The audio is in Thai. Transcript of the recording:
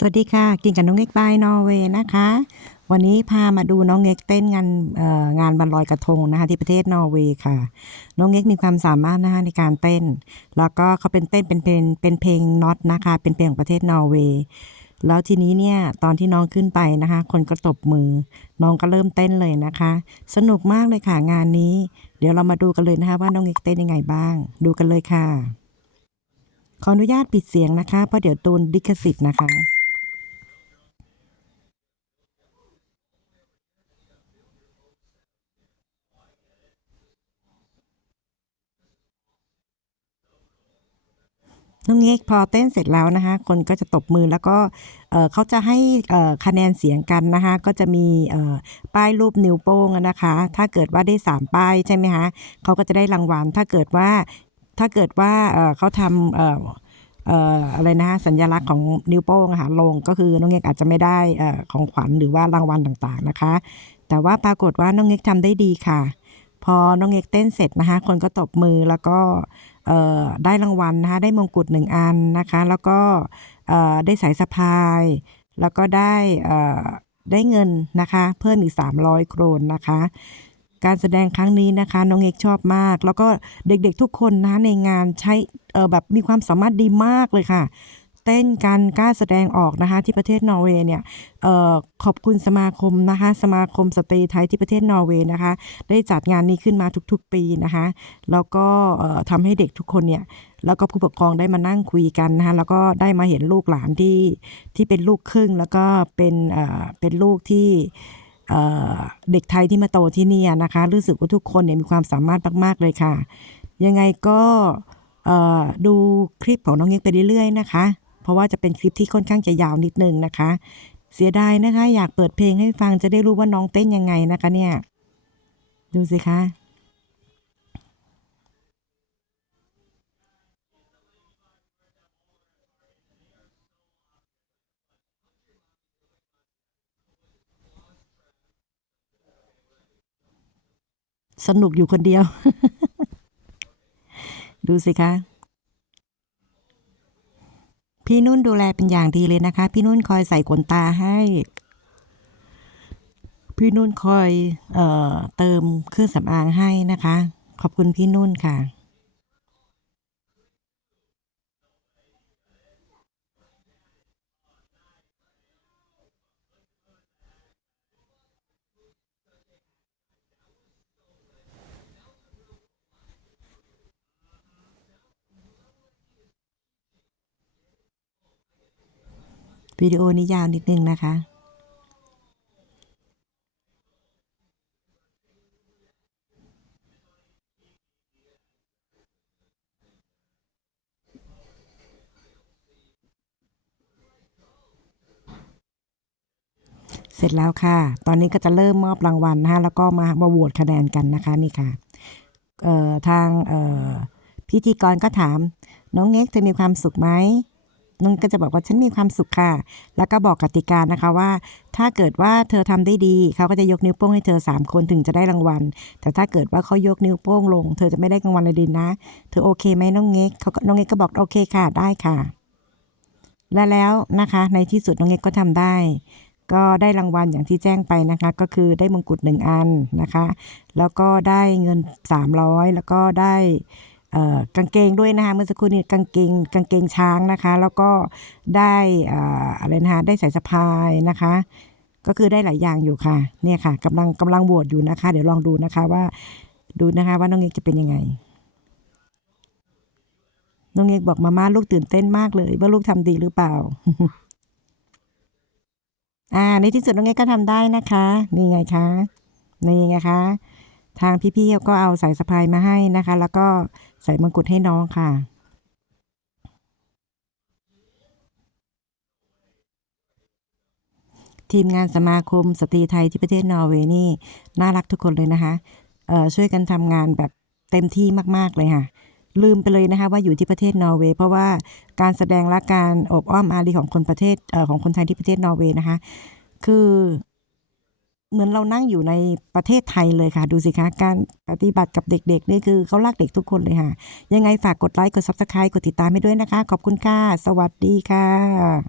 สวัสดีค่ะ กินกับน้องเอกบายนอร์เวย์นะคะ วันนี้พามาดูน้องเอกเต้นงานงานบรรลอยกระทงนะคะที่ประเทศนอร์เวย์ค่ะ น้องเอกมีความสามารถนะคะในการเต้น แล้วก็เขาเป็นเต้นเป็นเพลงเป็นเพลงน็อตนะคะ เป็นเพลงของประเทศนอร์เวย์แล้วทีนี้เนี่ยตอนที่น้องขึ้นไปนะคะ คนก็ตบมือ น้องก็เริ่มเต้นเลยนะคะ สนุกมากเลยค่ะงานนี้ เดี๋ยวเรามาดูกันเลยนะคะว่าน้องเอกเต้นยังไงบ้าง ดูกันเลยค่ะ ขออนุญาตปิดเสียงนะคะเพราะเดี๋ยวโดนลิขสิทธิ์นะคะ น้องเงกพอเต้นเสร็จแล้วนะคะ คนก็จะตบมือแล้วก็เขาจะให้คะแนนเสียงกันนะคะ ก็จะมีป้ายรูปนิ้วโป้งนะคะ ถ้าเกิดว่าได้สามป้ายใช่ไหมคะเขาก็จะได้รางวัล ถ้าเกิดว่าถ้าเกิดว่าเขาทำอะไรนะสัญลักษณ์ของนิ้วโป้งค่ะลงก็คือน้องเง็กอาจจะไม่ได้ของขวัญหรือว่ารางวัลต่างๆนะคะ แต่ว่าปรากฏว่าน้องเง็กทำได้ดีค่ะ พอน้องเง็กเต้นเสร็จนะคะ คนก็ตบมือแล้วก็ ได้รางวัลนะคะได้มงกุฎหนึ่งอันนะคะ แล้วก็ได้สายสะพาย แล้วก็ได้ได้เงินนะคะ เพิ่มอีก 300 โครนนะคะ การแสดงครั้งนี้นะคะ น้องเอกชอบมาก แล้วก็เด็กๆทุกคนนะในงานใช้แบบมีความสามารถดีมากเลยค่ะ เต้นกันกล้าแสดงออกนะคะที่ประเทศนอร์เวย์เนี่ยออขอบคุณสมาคมนะคะสมาคมสตรีไทยที่ประเทศนอร์เวย์นะคะได้จัดงานนี้ขึ้นมาทุกๆปีนะคะแล้วก็เอ่อทำให้เด็กทุกคนเนี่ยแล้วก็ผู้ปกครองได้มานั่งคุยกันนะคะแล้วก็ได้มาเห็นลูกหลานที่ที่เป็นลูกครึ่ง แล้วก็เป็นเออเป็นลูกที่เเด็กไทยที่มาโตที่นี่นะคะรู้สึกว่าทุกคนเนี่ยมีความสามารถมากๆเลยค่ะ ยังไงก็ดูคลิปของน้องเง็กไปเรื่อยๆนะคะ ราะว่าจะเป็นคลิปที่ค่อนข้างจะยาวนิดนึงนะคะ เสียดายนะคะ อยากเปิดเพลงให้ฟังจะได้รู้ว่าน้องเต้นยังไงนะคะเนี่ย ดูสิคะสนุกอยู่คนเดียว ดูสิคะ พี่นุ่นดูแลเป็นอย่างดีเลยนะคะ พี่นุ่นคอยใส่ขนตาให้ พี่นุ่นคอยเอ่อเติมเครื่องสำอางให้นะคะ ขอบคุณพี่นุ่นค่ะ วิดีโอนี้ยาวนิดนึงนะคะ เสร็จแล้วค่ะ ตอนนี้ก็จะเริ่มมอบรางวัลนะคะแล้วก็มามาโหวตคะแนนกันนะคะนี่ค่ะทางพิธีกรก็ถาม น้องเง็กเธอมีความสุขไหม น้องก็จะบอกว่าฉันมีความสุขค่ะ แล้วก็บอกกติกานะคะว่า ถ้าเกิดว่าเธอทำได้ดี เขาก็จะยกนิ้วโป้งให้เธอสามคนถึงจะได้รางวัล แต่ถ้าเกิดว่าเขายกนิ้วโป้งลง เธอจะไม่ได้รางวัลเลยดีนนะ เธอโอเคไหมน้องเง็กเขาก็น้องเง็กก็บอกโอเคค่ะได้ค่ะ และแล้วนะคะในที่สุดน้องเง็กก็ทำได้ก็ได้รางวัลอย่างที่แจ้งไปนะคะ ก็คือได้มงกุฎหนึ่งอันนะคะ แล้วก็ได้เงิน 300 แล้วก็ได้ กางเกงด้วยนะคะเมื่อสักครู่นี้กางเกงกางเกงช้างนะคะ แล้วก็ได้อะไรนะคะได้สายสะพายนะคะ ก็คือได้หลายอย่างอยู่ค่ะเนี่ยค่ะกำลังกำลังโหวตอยู่นะคะ เดี๋ยวลองดูนะคะว่าดูนะคะว่าน้องเอกจะเป็นยังไงน้องเอกบอกมาม่าลูกตื่นเต้นมากเลย ว่าลูกทำดีหรือเปล่าอ่าในที่สุดน้องเอกก็ทำได้นะคะ นี่ไงคะนี่ไงคะ ทางพี่ๆก็เอาสายสะพายมาให้นะคะ แล้วก็ใส่มงกุฎให้น้องค่ะทีมงานสมาคมสตรีไทยที่ประเทศนอร์เวย์นี่น่ารักทุกคนเลยนะคะเอ่อช่วยกันทำงานแบบเต็มที่มากๆเลยค่ะ ลืมไปเลยนะคะว่าอยู่ที่ประเทศนอร์เวย์เพราะว่าการแสดงและการอบอ้อมอารีของคนประเทศเอ่อของคนไทยที่ประเทศนอร์เวย์นะคะ คือ เหมือนเรานั่งอยู่ในประเทศไทยเลยค่ะ ดูสิคะการปฏิบัติกับเด็กๆ นี่คือเขารักเด็กทุกคนเลยค่ะ ยังไงฝากกดไลค์กด Subscribe กดติดตามให้ด้วยนะคะ ขอบคุณค่ะ สวัสดีค่ะ